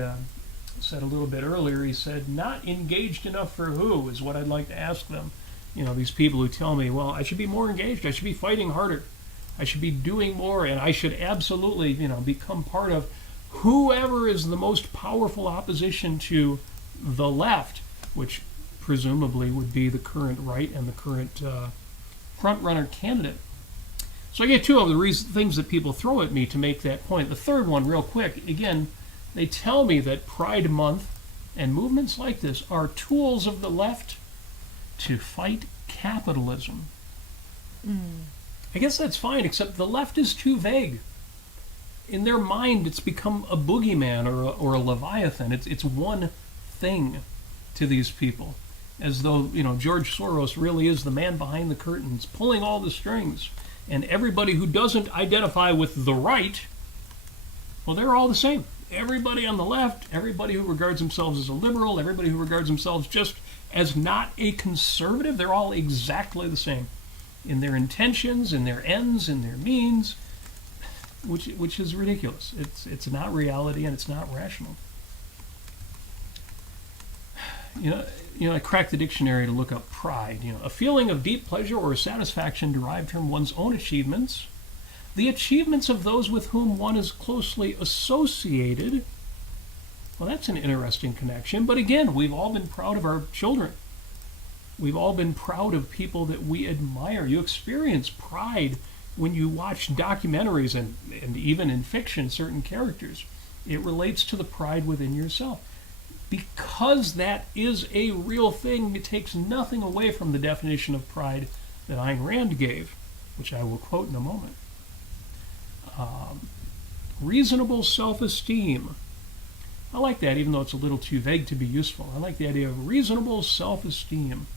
said a little bit earlier, he said, not engaged enough for who is what I'd like to ask them. These people who tell me, well, I should be more engaged, I should be fighting harder, I should be doing more, and I should absolutely, become part of whoever is the most powerful opposition to the left, which presumably would be the current right and the current front-runner candidate. So I get 2 of the things that people throw at me to make that point. The third one, real quick, again, They tell me that Pride Month and movements like this are tools of the left to fight capitalism. I guess that's fine, except the left is too vague. In their mind, it's become a boogeyman or a leviathan. It's one thing to these people, as though George Soros really is the man behind the curtains, pulling all the strings. And everybody who doesn't identify with the right, well, they're all the same. Everybody on the left, everybody who regards themselves as a liberal, everybody who regards themselves just as not a conservative, they're all exactly the same in their intentions, in their ends, in their means, which is ridiculous. It's not reality and it's not rational. I cracked the dictionary to look up pride. A feeling of deep pleasure or satisfaction derived from one's own achievements, the achievements of those with whom one is closely associated. Well, that's an interesting connection. But again, we've all been proud of our children. We've all been proud of people that we admire. You experience pride when you watch documentaries and even in fiction, certain characters. It relates to the pride within yourself. Because that is a real thing, it takes nothing away from the definition of pride that Ayn Rand gave, which I will quote in a moment. Reasonable self-esteem. I like that, even though it's a little too vague to be useful. I like the idea of reasonable self-esteem.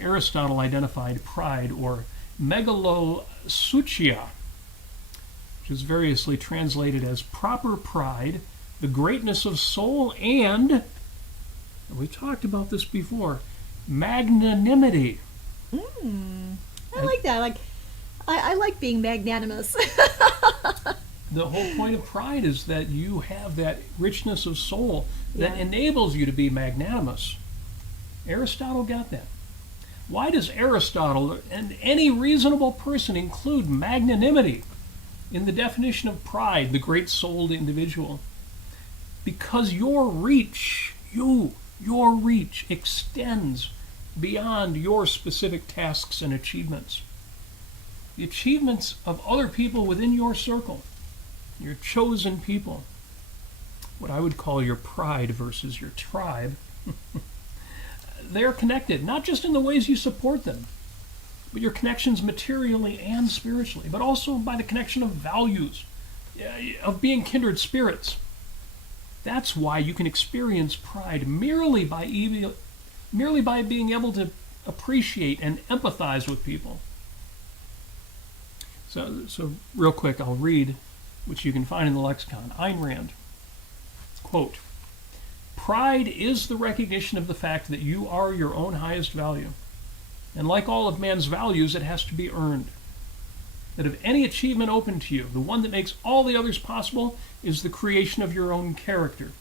Aristotle identified pride, or megalosouchia, which is variously translated as proper pride, the greatness of soul, and we talked about this before, magnanimity. I like that. I like being magnanimous. The whole point of pride is that you have that richness of soul that enables you to be magnanimous. Aristotle got that. Why does Aristotle and any reasonable person include magnanimity in the definition of pride, the great-souled individual? Because your reach extends beyond your specific tasks and achievements. The achievements of other people within your circle, your chosen people, what I would call your pride versus your tribe, they are connected, not just in the ways you support them, but your connections materially and spiritually, but also by the connection of values, of being kindred spirits. That's why you can experience pride merely by being able to appreciate and empathize with people. So real quick, I'll read, which you can find in the lexicon. Ayn Rand, quote, "Pride is the recognition of the fact that you are your own highest value. And like all of man's values, it has to be earned. That of any achievement open to you, the one that makes all the others possible is the creation of your own character.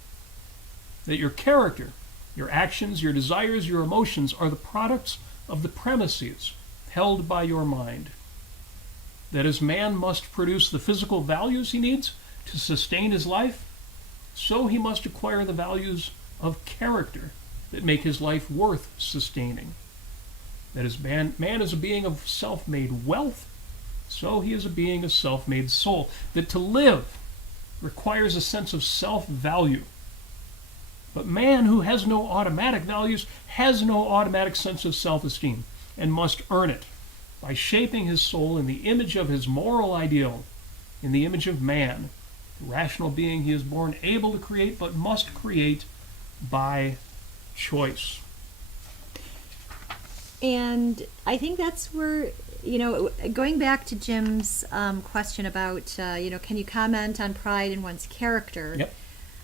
That your character, your actions, your desires, your emotions are the products of the premises held by your mind. That as man must produce the physical values he needs to sustain his life, so he must acquire the values of character that make his life worth sustaining. That as man is a being of self-made wealth, so he is a being of self-made soul. That to live requires a sense of self-value. But man who has no automatic values has no automatic sense of self-esteem and must earn it by shaping his soul in the image of his moral ideal, in the image of man, the rational being he is born able to create but must create by choice." And I think that's where, going back to Jim's question about, can you comment on pride in one's character? Yep.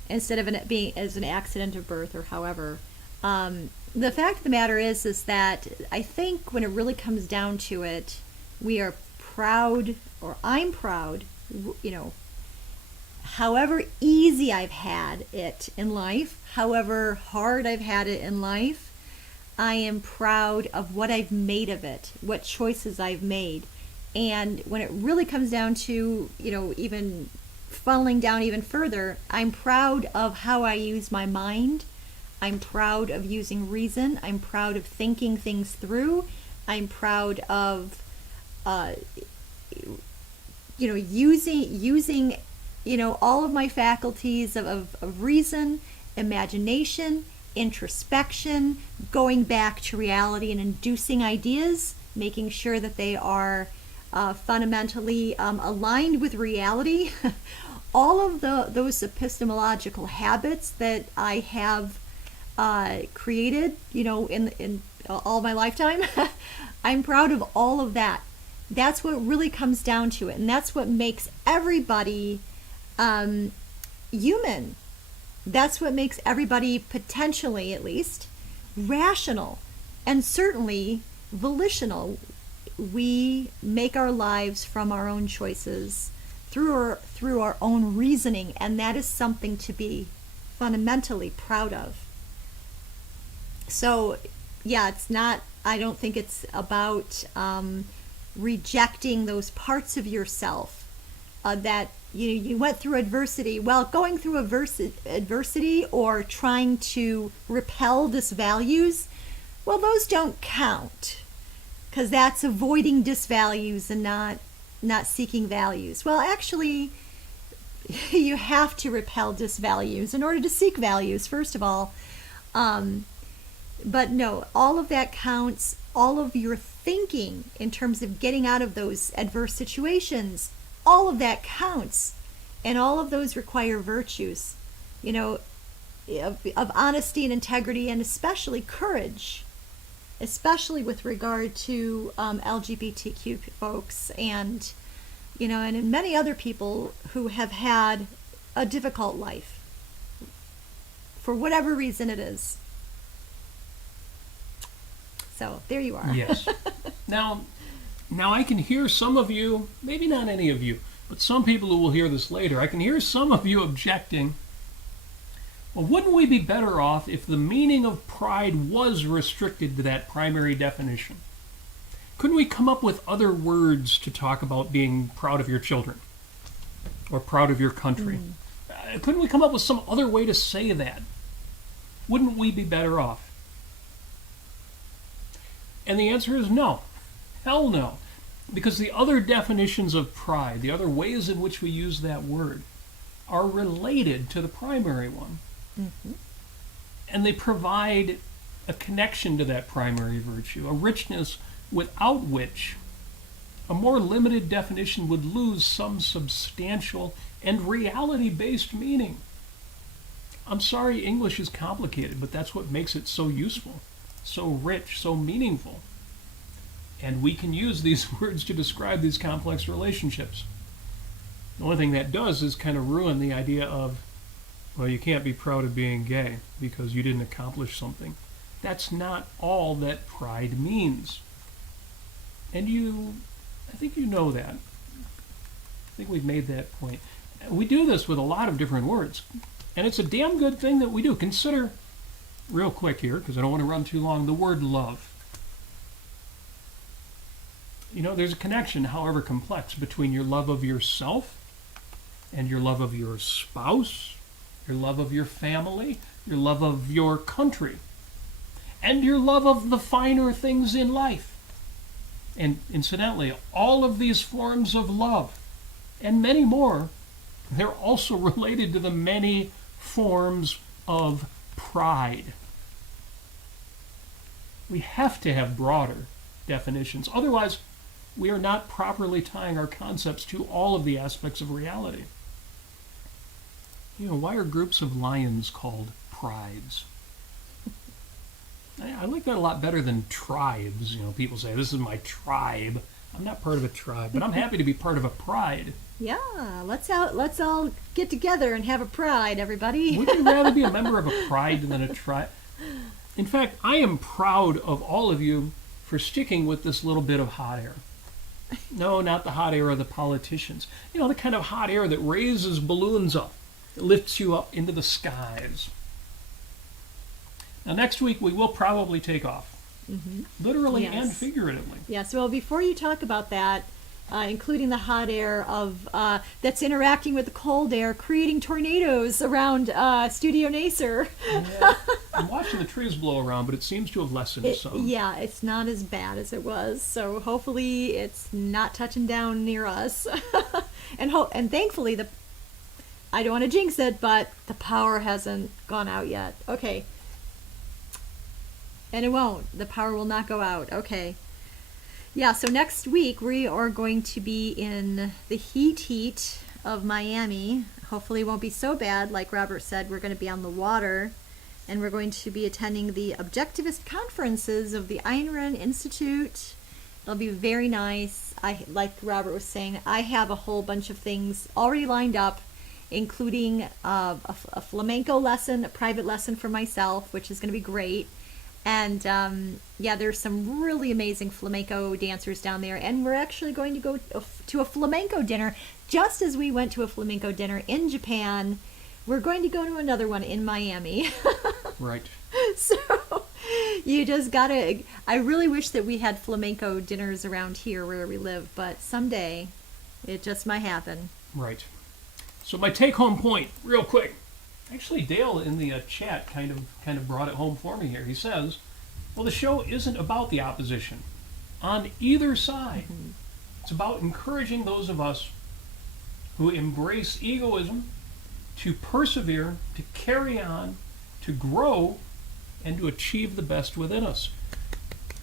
Instead of it being as an accident of birth or however. The fact of the matter is that I think when it really comes down to it, we are proud, or I'm proud, however easy I've had it in life, however hard I've had it in life, I am proud of what I've made of it, what choices I've made. And when it really comes down to, even funneling down even further, I'm proud of how I use my mind. I'm proud of using reason. I'm proud of thinking things through. I'm proud of, using all of my faculties of reason, imagination, introspection, going back to reality and inducing ideas, making sure that they are fundamentally aligned with reality. All of those epistemological habits that I have created, in all my lifetime, I'm proud of all of that. That's what really comes down to it, and that's what makes everybody human. That's what makes everybody, potentially at least, rational and certainly volitional. We make our lives from our own choices through our own reasoning, and that is something to be fundamentally proud of. So, yeah, I don't think it's about rejecting those parts of yourself that you went through adversity. Well, going through adversity or trying to repel disvalues, well, those don't count, because that's avoiding disvalues and not seeking values. Well, actually, you have to repel disvalues in order to seek values, first of all. But no, all of that counts. All of your thinking in terms of getting out of those adverse situations, all of that counts. And all of those require virtues, of honesty and integrity, and especially courage, especially with regard to LGBTQ folks and in many other people who have had a difficult life for whatever reason it is. So there you are. Yes. Now I can hear some of you, maybe not any of you, but some people who will hear this later, I can hear some of you objecting, well, wouldn't we be better off if the meaning of pride was restricted to that primary definition? Couldn't we come up with other words to talk about being proud of your children or proud of your country? Couldn't we come up with some other way to say that? Wouldn't we be better off? And the answer is no. Hell no. Because the other definitions of pride, the other ways in which we use that word, are related to the primary one. Mm-hmm. And they provide a connection to that primary virtue, a richness without which a more limited definition would lose some substantial and reality-based meaning. I'm sorry English is complicated, but that's what makes it so useful, so rich, so meaningful. And we can use these words to describe these complex relationships. The only thing that does is kind of ruin the idea of, well, you can't be proud of being gay because you didn't accomplish something. That's not all that pride means. And I think you know that. I think we've made that point. We do this with a lot of different words. And it's a damn good thing that we do. Consider, real quick here, because I don't want to run too long, the word love. There's a connection, however complex, between your love of yourself and your love of your spouse, your love of your family, your love of your country, and your love of the finer things in life. And incidentally, all of these forms of love, and many more, they're also related to the many forms of pride. We have to have broader definitions. Otherwise, we are not properly tying our concepts to all of the aspects of reality. Why are groups of lions called prides? I like that a lot better than tribes. People say, this is my tribe. I'm not part of a tribe, but I'm happy to be part of a pride. Yeah, let's all get together and have a pride, everybody. Would you rather be a member of a pride than a tribe? In fact, I am proud of all of you for sticking with this little bit of hot air. No, not the hot air of the politicians. The kind of hot air that raises balloons up, lifts you up into the skies. Now, next week we will probably take off, literally and figuratively. Yes. Well, before you talk about that, including the hot air of that's interacting with the cold air, creating tornadoes around Studio Nasir. Yeah. I'm watching the trees blow around, but it seems to have lessened some. Yeah, it's not as bad as it was. So hopefully it's not touching down near us. And thankfully the I don't want to jinx it, but the power hasn't gone out yet. Okay. And it won't. The power will not go out. Okay. Yeah, so next week we are going to be in the heat of Miami. Hopefully it won't be so bad. Like Robert said, we're going to be on the water, and we're going to be attending the objectivist conferences of the Ayn Rand Institute. It'll be very nice. Like Robert was saying, I have a whole bunch of things already lined up, including a flamenco lesson, a private lesson for myself, which is going to be great. And yeah, there's some really amazing flamenco dancers down there. And we're actually going to go to a flamenco dinner. Just as we went to a flamenco dinner in Japan, we're going to go to another one in Miami. Right. So you just gotta, I really wish that we had flamenco dinners around here where we live, but someday it just might happen. Right. So my take-home point, real quick. Actually, Dale in the chat kind of brought it home for me here. He says, well, the show isn't about the opposition on either side. Mm-hmm. It's about encouraging those of us who embrace egoism to persevere, to carry on, to grow, and to achieve the best within us.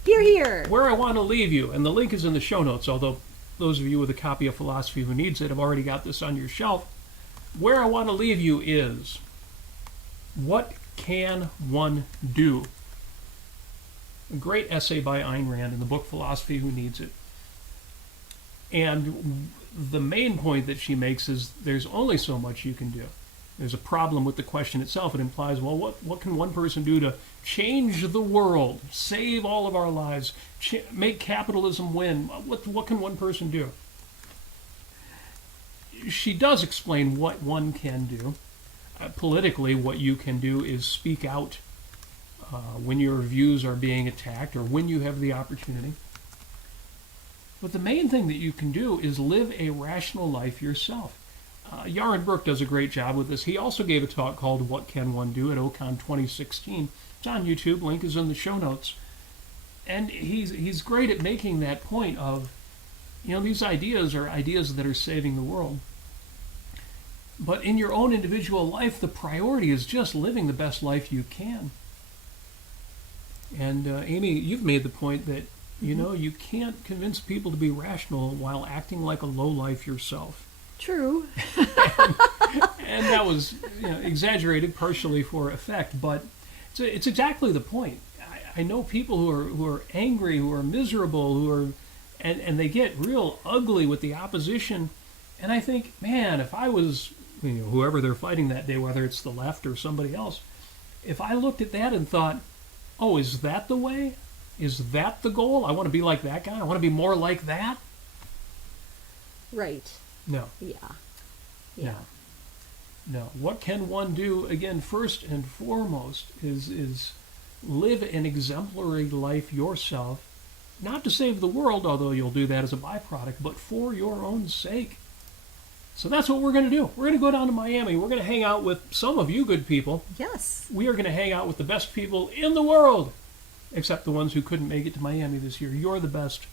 Hear, hear. Where I want to leave you, and the link is in the show notes, although those of you with a copy of Philosophy Who Needs It have already got this on your shelf. Where I want to leave you is, what can one do? A great essay by Ayn Rand in the book Philosophy Who Needs It. And the main point that she makes is there's only so much you can do. There's a problem with the question itself. It implies, well, what can one person do to change the world, save all of our lives, make capitalism win? What can one person do? She does explain what one can do. Politically, what you can do is speak out when your views are being attacked or when you have the opportunity. But the main thing that you can do is live a rational life yourself. Yaron Brook does a great job with this. He also gave a talk called What Can One Do at OCON 2016. It's on YouTube. Link is in the show notes. And he's great at making that point of, these ideas are ideas that are saving the world. But in your own individual life, the priority is just living the best life you can. And Amy, you've made the point that, you can't convince people to be rational while acting like a lowlife yourself. True. and that was exaggerated partially for effect, but it's exactly the point. I know people who are angry, who are miserable, and they get real ugly with the opposition. And I think, man, if I was whoever they're fighting that day, whether it's the left or somebody else, if I looked at that and thought, oh, is that the way? Is that the goal? I want to be like that guy. I want to be more like that. Right. No. Yeah. No. What can one do? Again, first and foremost is live an exemplary life yourself, not to save the world, although you'll do that as a byproduct, but for your own sake. So that's what we're going to do. We're going to go down to Miami. We're going to hang out with some of you good people. Yes. We are going to hang out with the best people in the world, except the ones who couldn't make it to Miami this year. You're the best,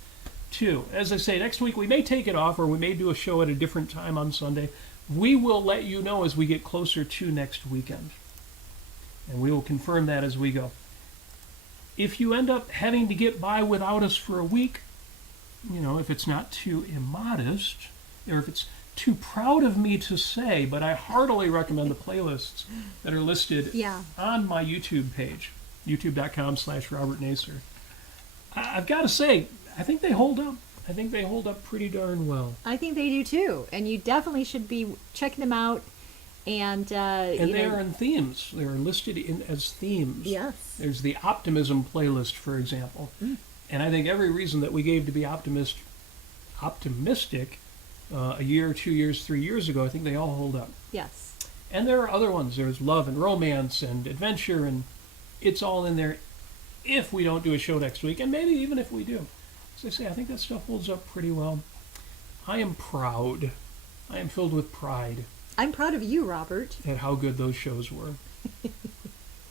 too. As I say, next week we may take it off, or we may do a show at a different time on Sunday. We will let you know as we get closer to next weekend. And we will confirm that as we go. If you end up having to get by without us for a week, if it's not too immodest, or if it's too proud of me to say, but I heartily recommend the playlists that are listed on my YouTube page, youtube.com/Robert Nasir. I've got to say, I think they hold up. I think they hold up pretty darn well. I think they do too, and you definitely should be checking them out. And they are in themes. They are listed as themes. Yes. There's the optimism playlist, for example. And I think every reason that we gave to be optimistic a year, 2 years, 3 years ago, I think they all hold up. Yes. And there are other ones. There's love and romance and adventure, and it's all in there if we don't do a show next week, and maybe even if we do. As I say, I think that stuff holds up pretty well. I am proud. I am filled with pride. I'm proud of you, Robert. At how good those shows were.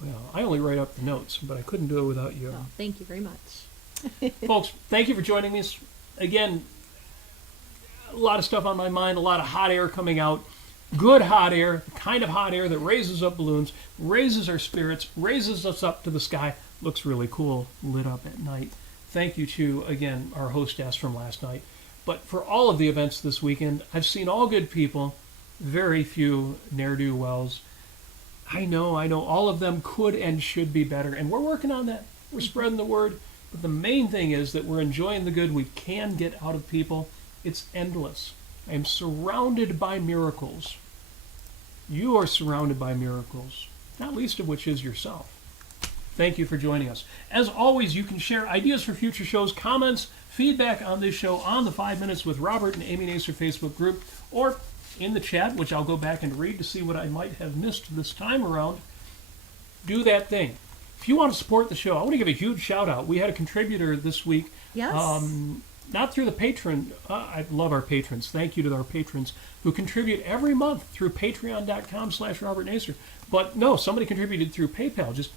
Well, I only write up the notes, but I couldn't do it without you. Oh, thank you very much. Folks, thank you for joining us. Again, a lot of stuff on my mind, a lot of hot air coming out. Good hot air, the kind of hot air that raises up balloons, raises our spirits, raises us up to the sky. Looks really cool lit up at night. Thank you to, again, our hostess from last night. But for all of the events this weekend, I've seen all good people, very few ne'er-do-wells. I know, all of them could and should be better, and we're working on that. We're spreading the word. But the main thing is that we're enjoying the good we can get out of people. It's endless. I am surrounded by miracles. You are surrounded by miracles, not least of which is yourself. Thank you for joining us. As always, you can share ideas for future shows, comments, feedback on this show on the 5 Minutes with Robert and Amy Nasir Facebook group, or in the chat, which I'll go back and read to see what I might have missed this time around. Do that thing. If you want to support the show, I want to give a huge shout out. We had a contributor this week. Yes. Not through the patron. I love our patrons. Thank you to our patrons who contribute every month through patreon.com/Robert Nasir. But no, somebody contributed through PayPal. Just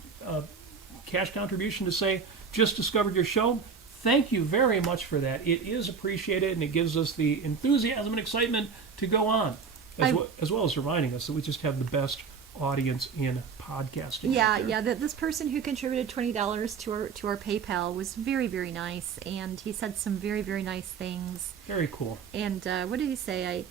cash contribution to say, just discovered your show. Thank you very much for that. It is appreciated, and it gives us the enthusiasm and excitement to go on, as well as reminding us that we just have the best audience in podcasting. Yeah. This person who contributed $20 to our PayPal was very, very nice, and he said some very, very nice things. Very cool. And what did he say?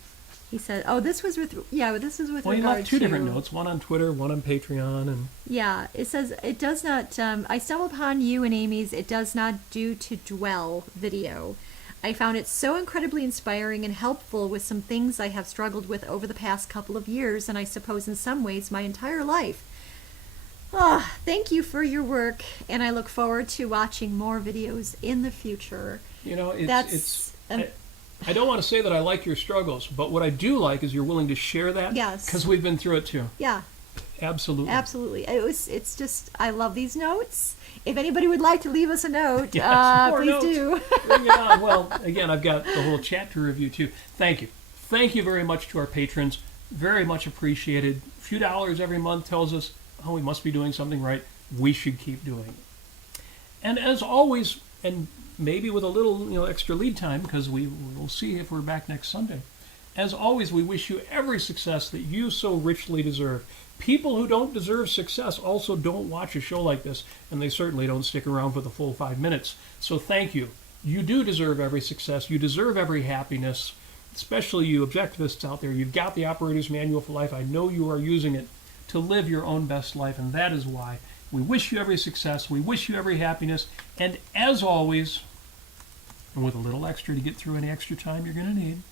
He said, "Oh, this was with Well, he left two different notes, one on Twitter, one on Patreon, and yeah, it says it does not. I stumbled upon you and Amy's "It Does Not Do to Dwell" video. I found it so incredibly inspiring and helpful with some things I have struggled with over the past couple of years, and I suppose in some ways my entire life. Thank you for your work, and I look forward to watching more videos in the future." You know, I don't want to say that I like your struggles, but what I do like is you're willing to share that. Yes. Because we've been through it too. Yeah. Absolutely. It's just, I love these notes. If anybody would like to leave us a note, yes, please notes. do. Bring it on. Well, again, I've got the whole chat to review too. Thank you. Thank you very much to our patrons. Very much appreciated. A few dollars every month tells us, we must be doing something right. We should keep doing it. And as always, and maybe with a little extra lead time, because we will see if we're back next Sunday. As always, we wish you every success that you so richly deserve. People who don't deserve success also don't watch a show like this, and they certainly don't stick around for the full 5 minutes. So thank you. You do deserve every success. You deserve every happiness, especially you objectivists out there. You've got the Operator's Manual for Life. I know you are using it to live your own best life, and that is why we wish you every success. We wish you every happiness. And as always, and with a little extra to get through any extra time you're going to need,